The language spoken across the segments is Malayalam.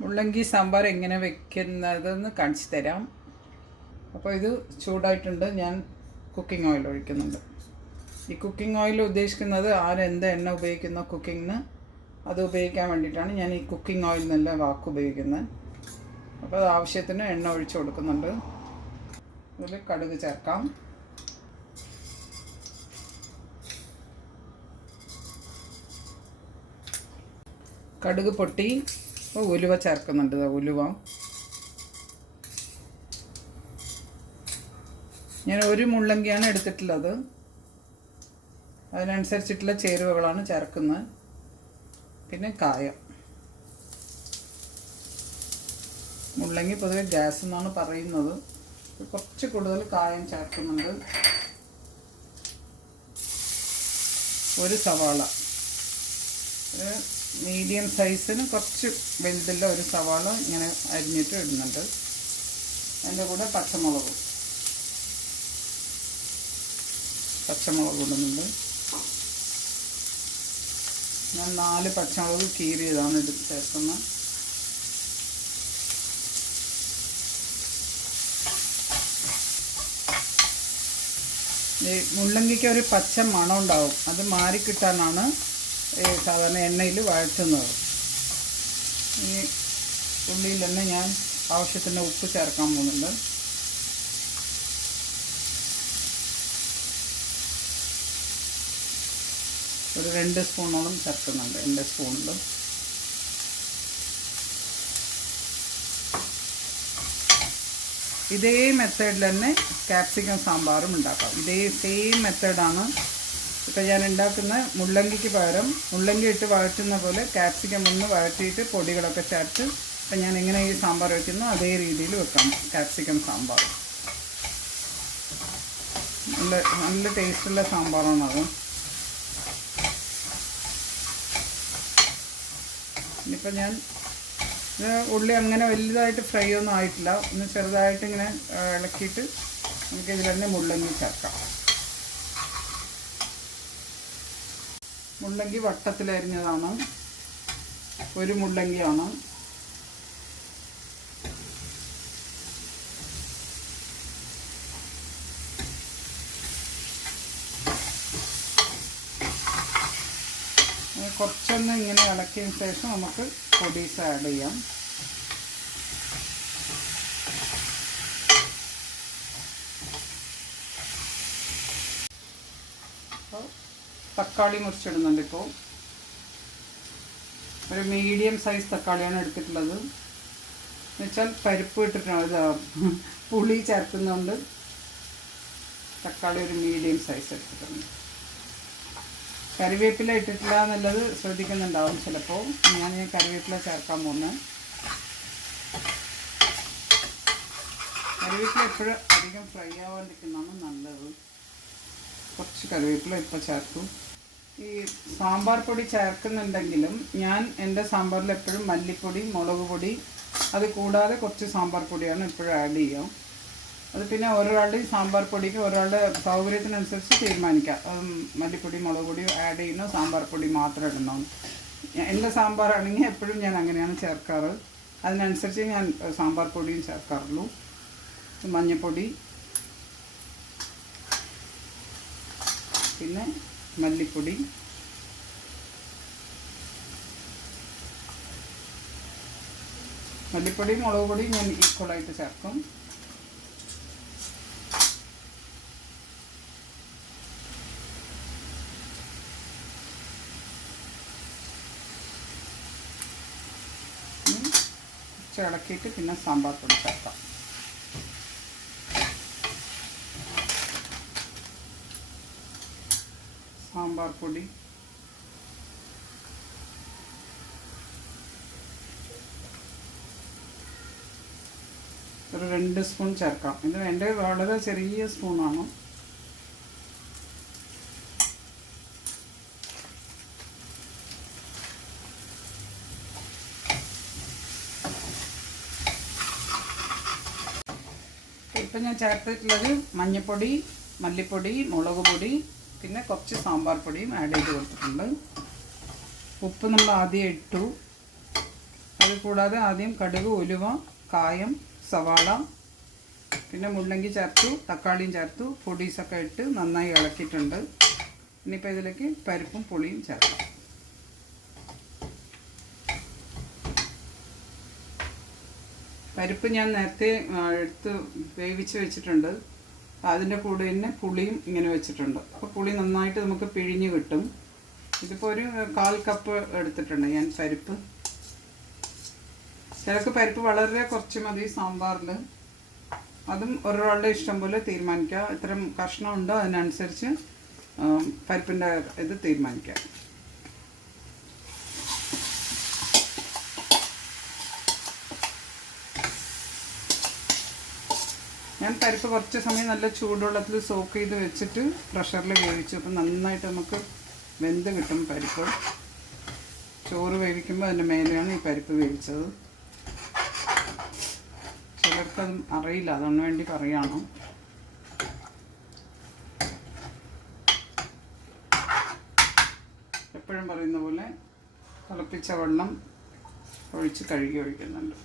മുള്ളങ്കി സാമ്പാർ എങ്ങനെ വെക്കുന്നതെന്ന് കാണിച്ചു തരാം. അപ്പോൾ ഇത് ചൂടായിട്ടുണ്ട്. ഞാൻ കുക്കിംഗ് ഓയിൽ ഒഴിക്കുന്നുണ്ട്. ഈ കുക്കിംഗ് ഓയിൽ ഉദ്ദേശിക്കുന്നത് ആരെന്ത് എണ്ണ ഉപയോഗിക്കുന്ന കുക്കിങ്ങിന് അത് ഉപയോഗിക്കാൻ വേണ്ടിയിട്ടാണ് ഞാൻ ഈ കുക്കിംഗ് ഓയിൽ എന്നുള്ള വാക്ക് ഉപയോഗിക്കുന്നത്. അപ്പോൾ അത് ആവശ്യത്തിന് എണ്ണ ഒഴിച്ച് കൊടുക്കുന്നുണ്ട്. ഇതിൽ കടുക് ചേർക്കാം. കടുക് പൊട്ടി അപ്പോൾ ഉലുവ ചേർക്കുന്നുണ്ട്. ഉലുവ ഞാൻ ഒരു മുള്ളങ്കിയാണ് എടുത്തിട്ടുള്ളത്. അതിനനുസരിച്ചിട്ടുള്ള ചേരുവകളാണ് ചേർക്കുന്നത്. പിന്നെ കായം. മുള്ളങ്കി പൊതുവെ ഗ്യാസ് എന്നാണ് പറയുന്നത്. കുറച്ച് കൂടുതൽ കായം ചേർക്കുന്നുണ്ട്. ഒരു സവാള, ഒരു മീഡിയം സൈസിന് കുറച്ച് വലുതുള്ള ഒരു സവാള ഇങ്ങനെ അരിഞ്ഞിട്ട് ഇടുന്നുണ്ട്. അതിൻ്റെ കൂടെ പച്ചമുളക് ഇടുന്നുണ്ട്. ഞാൻ 4 പച്ചമുളക് കീറിയതാണ് ഇത് ചേർക്കുന്നത്. ഈ മുള്ളങ്കിക്ക് ഒരു പച്ച മണം ഉണ്ടാവും. അത് മാറിക്കിട്ടാനാണ് സാധാരണ എണ്ണയിൽ വഴറ്റുന്നത്. ഈ ഉള്ളിയിൽ തന്നെ ഞാൻ ആവശ്യത്തിന് ഉപ്പ് ചേർക്കാൻ പോകുന്നുണ്ട്. ഒരു 2 സ്പൂണോളം ചേർക്കുന്നുണ്ട്. 2 സ്പൂണിൽ ഇതേ മെത്തേഡിൽ തന്നെ ക്യാപ്സിക്കം സാമ്പാറും ഉണ്ടാക്കാം. ഇതേ സെയിം മെത്തേഡാണ് ഇപ്പം ഞാൻ ഉണ്ടാക്കുന്ന. മുള്ളങ്കിക്ക് പകരം മുള്ളങ്കി ഇട്ട് വഴറ്റുന്ന പോലെ ക്യാപ്സിക്കം ഒന്ന് വഴറ്റിയിട്ട് പൊടികളൊക്കെ ചേർത്ത് ഇപ്പം ഞാൻ എങ്ങനെ ഈ സാമ്പാർ വയ്ക്കുന്നു അതേ രീതിയിൽ വെക്കാം. ക്യാപ്സിക്കം സാമ്പാർ നല്ല ടേസ്റ്റുള്ള സാമ്പാറാണത്. ഇനിയിപ്പോൾ ഞാൻ ഉള്ളി അങ്ങനെ വലുതായിട്ട് ഫ്രൈ ഒന്നും ആയിട്ടില്ല. ഒന്ന് ചെറുതായിട്ട് ഇങ്ങനെ ഇളക്കിയിട്ട് നമുക്ക് ഇതിൽ തന്നെ മുള്ളങ്കി ചേർക്കാം. മുള്ളങ്കി വട്ടത്തിലരിഞ്ഞതാണ്. ഒരു മുള്ളങ്കിയാണ്. കുറച്ചൊന്ന് ഇങ്ങനെ ഇളക്കിയതിന് ശേഷം നമുക്ക് പൊടീസ് ആഡ് ചെയ്യാം. അപ്പോൾ തക്കാളി മുറിച്ചിടുന്നുണ്ട്. ഇപ്പോൾ ഒരു മീഡിയം സൈസ് തക്കാളിയാണ് എടുത്തിട്ടുള്ളത്. എന്നുവെച്ചാൽ പരിപ്പ് ഇട്ടിട്ടാണ് പുളി ചേർക്കുന്നതുകൊണ്ട് തക്കാളി ഒരു മീഡിയം സൈസ് എടുത്തിട്ടുണ്ട്. കറിവേപ്പില ഇട്ടിട്ടില്ല എന്നുള്ളത് ശ്രദ്ധിക്കുന്നുണ്ടാവും ചിലപ്പോൾ. ഞാൻ കറിവേപ്പില ചേർക്കാൻ പോകുന്നത്. കറിവേപ്പില എപ്പോഴും അധികം ഫ്രൈ ആവാണ്ടിരിക്കുന്നതാണ് നല്ലത്. കുറച്ച് കറിവേപ്പില ഇപ്പോൾ ചേർക്കും. ഈ സാമ്പാർ പൊടി ചേർക്കുന്നുണ്ടെങ്കിലും ഞാൻ എൻ്റെ സാമ്പാറിൽ എപ്പോഴും മല്ലിപ്പൊടി, മുളക് പൊടി, അത് കൂടാതെ കുറച്ച് സാമ്പാർ പൊടിയാണ് എപ്പോഴും ആഡ് ചെയ്യുക. അത് പിന്നെ ഒരാളുടെയും സാമ്പാർ പൊടിക്ക് ഒരാളുടെ സൗകര്യത്തിനനുസരിച്ച് തീരുമാനിക്കാം. മല്ലിപ്പൊടി, മുളക് പൊടി ആഡ് ചെയ്യുന്നു, സാമ്പാർ പൊടി മാത്രം ഇടണം. എൻ്റെ സാമ്പാറാണെങ്കിൽ എപ്പോഴും ഞാൻ അങ്ങനെയാണ് ചേർക്കാറ്. അതിനനുസരിച്ച് ഞാൻ സാമ്പാർ പൊടിയും ചേർക്കാറുള്ളൂ. മഞ്ഞൾപ്പൊടി, പിന്നെ മല്ലിപ്പൊടി, മല്ലിപ്പൊടിയും മുളക് പൊടിയും ഞാൻ ഈക്വലായിട്ട് ചേർക്കും. ഇളക്കിയിട്ട് പിന്നെ സാമ്പാർ പൊടി ചേർക്കാം. സാമ്പാർ പൊടി ഒരു 2 സ്പൂൺ ചേർക്കാം. ഇത് എൻ്റെ വളരെ ചെറിയ സ്പൂണാണ്. ഇപ്പം ഞാൻ ചേർത്തിട്ടുള്ളത് മഞ്ഞൾപ്പൊടി, മല്ലിപ്പൊടി, മുളക് പൊടി, പിന്നെ കുറച്ച് സാമ്പാർ പൊടിയും ആഡ് ചെയ്ത് കൊടുത്തിട്ടുണ്ട്. ഉപ്പ് നമ്മൾ ആദ്യം ഇട്ടു. അത് കൂടാതെ ആദ്യം കടുക്, ഉലുവ, കായം, സവാള, പിന്നെ മുള്ളങ്കി ചേർത്തു, തക്കാളിയും ചേർത്തു, പൊടീസൊക്കെ ഇട്ട് നന്നായി ഇളക്കിയിട്ടുണ്ട്. ഇനിയിപ്പോൾ ഇതിലേക്ക് പരിപ്പും പുളിയും ചേർക്കാം. പരിപ്പ് ഞാൻ നേരത്തെ എടുത്ത് വേവിച്ച് വെച്ചിട്ടുണ്ട്. അതിൻ്റെ കൂടെ തന്നെ പുളിയും ഇങ്ങനെ വെച്ചിട്ടുണ്ട്. അപ്പോൾ പുളി നന്നായിട്ട് നമുക്ക് പിഴിഞ്ഞ് കിട്ടും. ഇതിപ്പോൾ ഒരു 1/4 കപ്പ് എടുത്തിട്ടുണ്ട് ഞാൻ പരിപ്പ്. ചിലക്ക് പരിപ്പ് വളരെ കുറച്ച് മതി സാമ്പാറിൽ. അതും ഒരാളുടെ ഇഷ്ടം പോലെ തീരുമാനിക്കുക. എത്ര കഷ്ണം ഉണ്ടോ അതിനനുസരിച്ച് പരിപ്പിൻ്റെ ഇത് തീരുമാനിക്കുക. ഞാൻ പരിപ്പ് കുറച്ച് സമയം നല്ല ചൂടുവെള്ളത്തിൽ സോക്ക് ചെയ്ത് വെച്ചിട്ട് പ്രഷറിൽ വേവിച്ചു. അപ്പം നന്നായിട്ട് നമുക്ക് വെന്ത് കിട്ടും പരിപ്പ്. ചോറ് വേവിക്കുമ്പോൾ അതിൻ്റെ മേലെയാണ് ഈ പരിപ്പ് വേവിച്ചത്. ചിലർക്കത് അറിയില്ല, അതുകൊണ്ട് വേണ്ടി പറയുകയാണ്. എപ്പോഴും പറയുന്ന പോലെ തിളപ്പിച്ച വെള്ളം ഒഴിച്ച് കഴുകി ഒഴിക്കുന്നുണ്ട്.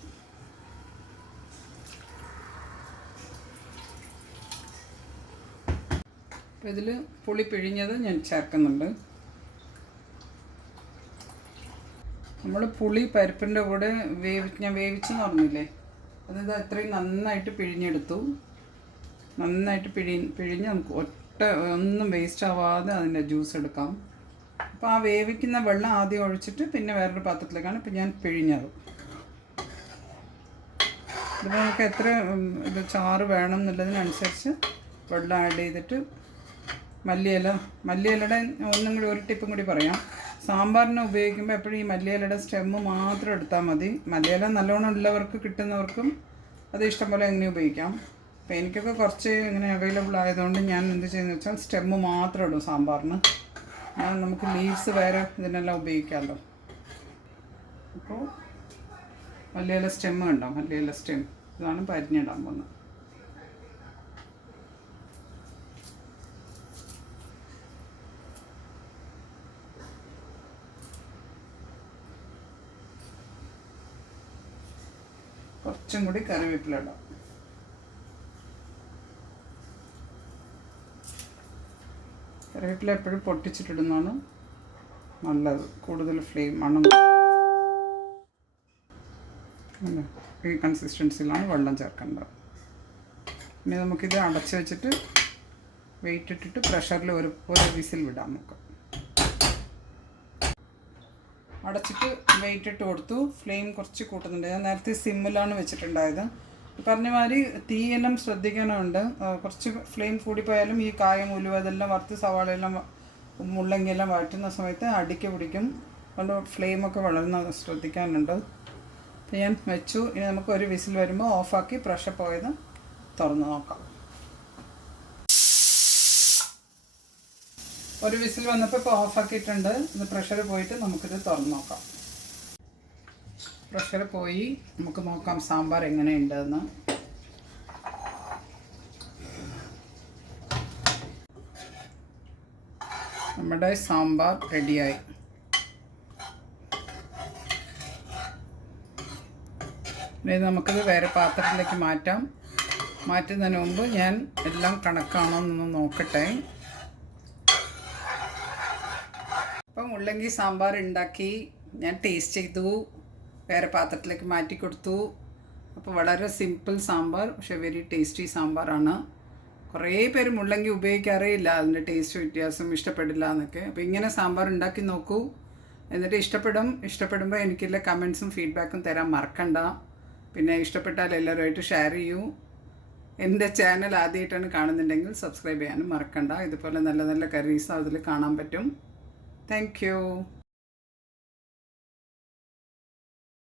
അപ്പോൾ ഇതിൽ പുളി പിഴിഞ്ഞത് ഞാൻ ചേർക്കുന്നുണ്ട്. നമ്മൾ പുളി പരിപ്പിൻ്റെ കൂടെ ഞാൻ വേവിച്ചെന്ന് പറഞ്ഞില്ലേ, അത് അത്രയും നന്നായിട്ട് പിഴിഞ്ഞെടുത്തു. നന്നായിട്ട് പിഴിഞ്ഞ് നമുക്ക് ഒന്നും വേസ്റ്റ് ആവാതെ അതിൻ്റെ ജ്യൂസ് എടുക്കാം. അപ്പോൾ ആ വേവിക്കുന്ന വെള്ളം ആദ്യം ഒഴിച്ചിട്ട് പിന്നെ വേറൊരു പാത്രത്തിലേക്കാണ് ഇപ്പം ഞാൻ പിഴിഞ്ഞത്. ഇതിപ്പോൾ നമുക്ക് എത്ര ഇത് ചാറ് വേണം എന്നുള്ളതിനനുസരിച്ച് വെള്ളം ആഡ് ചെയ്തിട്ട് മല്ലിയിലയുടെ ഒന്നും കൂടി ഒരു ടിപ്പും കൂടി പറയാം. സാമ്പാറിന് ഉപയോഗിക്കുമ്പോൾ എപ്പോഴും ഈ മല്ലിയിലയുടെ സ്റ്റെമ്മ് മാത്രം എടുത്താൽ മതി. മല്ലിയില നല്ലോണം ഉള്ളവർക്ക് കിട്ടുന്നവർക്കും അത് ഇഷ്ടംപോലെ എങ്ങനെ ഉപയോഗിക്കാം. അപ്പോൾ എനിക്കൊക്കെ കുറച്ച് ഇങ്ങനെ അവൈലബിൾ ആയതുകൊണ്ട് ഞാൻ എന്ത് ചെയ്യുന്നത് വെച്ചാൽ സ്റ്റെമ്മ് മാത്രം ഇടും സാമ്പാറിന്. നമുക്ക് ലീവ്സ് വേറെ ഇതിനെല്ലാം ഉപയോഗിക്കാമല്ലോ. അപ്പോൾ മല്ലിയില സ്റ്റെമ്മ് ഉണ്ടോ, മല്ലിയില സ്റ്റെം ഇതാണ് പരിഞ്ഞിടാൻ പോകുന്നത്. കുറച്ചും കൂടി കറിവേപ്പില ഇടാം. കറിവേപ്പില എപ്പോഴും പൊട്ടിച്ചിട്ടിടുന്നതാണ് നല്ലത്. കൂടുതൽ ഫ്ലെയിം മണം. ഈ കൺസിസ്റ്റൻസിയിലാണ് വെള്ളം ചേർക്കേണ്ടത്. ഇനി നമുക്കിത് അടച്ച് വെച്ചിട്ട് വെയിറ്റ് ഇട്ടിട്ട് പ്രഷറിൽ ഒരു വിസിൽ വിടാം. നമുക്ക് അടച്ചിട്ട് വെയിറ്റ് ഇട്ട് കൊടുത്തു. ഫ്ലെയിം കുറച്ച് കൂട്ടുന്നുണ്ട്. ഞാൻ നേരത്തെ സിമ്മിലാണ് വെച്ചിട്ടുണ്ടായത്. പറഞ്ഞ മാതിരി തീയെല്ലാം ശ്രദ്ധിക്കാനുണ്ട്. കുറച്ച് ഫ്ലെയിം കൂടിപ്പോയാലും ഈ കായം, ഉലുവ ഇതെല്ലാം വറുത്ത് സവാളയെല്ലാം മുള്ളങ്കിയെല്ലാം വഴറ്റുന്ന സമയത്ത് അടിക്ക് പിടിക്കും. അതുകൊണ്ട് ഫ്ലെയിമൊക്കെ വളർന്ന് ശ്രദ്ധിക്കാനുണ്ട്. അപ്പോൾ ഞാൻ വെച്ചു. ഇനി നമുക്ക് ഒരു വിസിൽ വരുമ്പോൾ ഓഫാക്കി പ്രഷർ പോയത് തുറന്ന് നോക്കാം. ഒരു വിസിൽ വന്നപ്പോൾ ഇപ്പോൾ ഓഫാക്കിയിട്ടുണ്ട്. ഇത് പ്രഷർ പോയിട്ട് നമുക്കിത് തുറന്ന് നോക്കാം. പ്രഷർ പോയി. നമുക്ക് നോക്കാം സാമ്പാർ എങ്ങനെയുണ്ടെന്ന്. നമ്മുടെ സാമ്പാർ റെഡിയായി. ഇനി നമുക്കിത് വേറെ പാത്രത്തിലേക്ക് മാറ്റാം. മാറ്റുന്നതിന് മുമ്പ് ഞാൻ എല്ലാം കണക്കാണോ എന്നൊന്ന് നോക്കട്ടെ. അപ്പം മുള്ളങ്കി സാമ്പാർ ഉണ്ടാക്കി ഞാൻ ടേസ്റ്റ് ചെയ്തു. വേറെ പാത്രത്തിലേക്ക് മാറ്റി കൊടുത്തു. അപ്പോൾ വളരെ സിമ്പിൾ സാമ്പാർ, പക്ഷേ വെരി ടേസ്റ്റി സാമ്പാറാണ്. കുറേ പേര് മുള്ളങ്കി ഉപയോഗിക്കാറേയില്ല, അതിൻ്റെ ടേസ്റ്റ് വ്യത്യാസം ഇഷ്ടപ്പെടില്ല എന്നൊക്കെ. അപ്പോൾ ഇങ്ങനെ സാമ്പാർ ഉണ്ടാക്കി നോക്കൂ. എന്നിട്ട് ഇഷ്ടപ്പെടുമ്പോൾ എനിക്കുള്ള കമൻസും ഫീഡ്ബാക്കും തരാൻ മറക്കണ്ട. പിന്നെ ഇഷ്ടപ്പെട്ടാൽ എല്ലാവരുമായിട്ട് ഷെയർ ചെയ്യൂ. എൻ്റെ ചാനൽ ആദ്യമായിട്ടാണ് കാണുന്നുണ്ടെങ്കിൽ സബ്സ്ക്രൈബ് ചെയ്യാനും മറക്കണ്ട. ഇതുപോലെ നല്ല നല്ല കറീസ് അതിൽ കാണാൻ പറ്റും. Thank you.